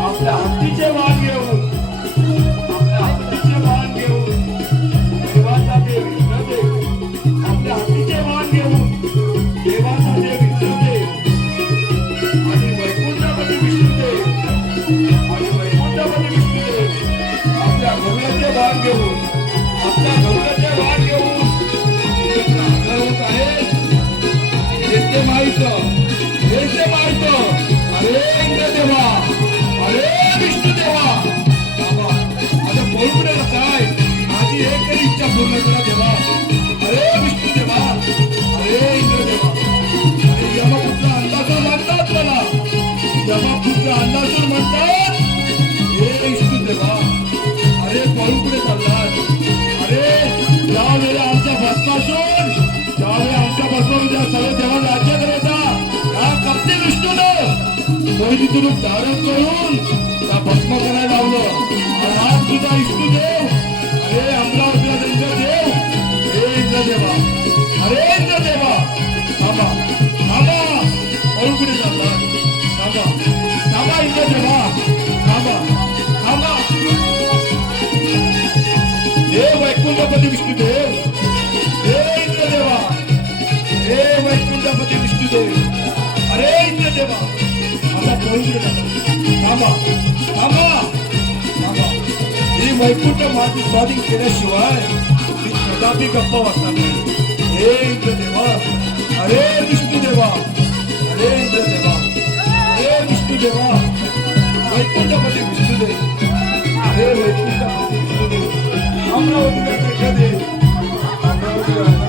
आपल्या हत्तीचे मान घेऊन आपल्या हत्तीचे मान घेऊन देवाचा देव इंद्रदेव आपल्या हत्तीचे मान घेऊन देवाचा देव इंद्रदेव आणि वैकुंठापती विष्णुदेव आणि वैकुंठापती विष्णुदेव आपल्या गरुडाचे मान घेऊन आपल्या गरुडाचे मान घेऊन आमच्या बसपासून त्यावेळी आमच्या भस्मासून ज्या सगळ्या देवा मोहिनीतून धारण करून त्या भस्म करायला लावलं. आणि आज तुझा विष्णुदेव अरे आपला त्यांचा देव हे इंद्र देवा अरे इंद्र देवा थांबा थांबा अरुकडे कुठे थांबा थांबा इंद्र देवा थांबा थांबा. हे वैकुंठपती विष्णुदेव हे इंद्र देवा हे वैकुंठपती विष्णुदेव अरे इंद्र देवा. थांबा थांबा थांबा ही वैकुंठ माती स्वाधीन केल्याशिवाय मी कदापि गप्पा वाचणार नाही हे इंद्रदेवा अरे विष्णुदेवा अरे इंद्रदेवा अरे विष्णुदेवा वैकुंठपती विष्णुदेव अरे वैकुंठपती विष्णुदेव अमरावती एखादे अमरावती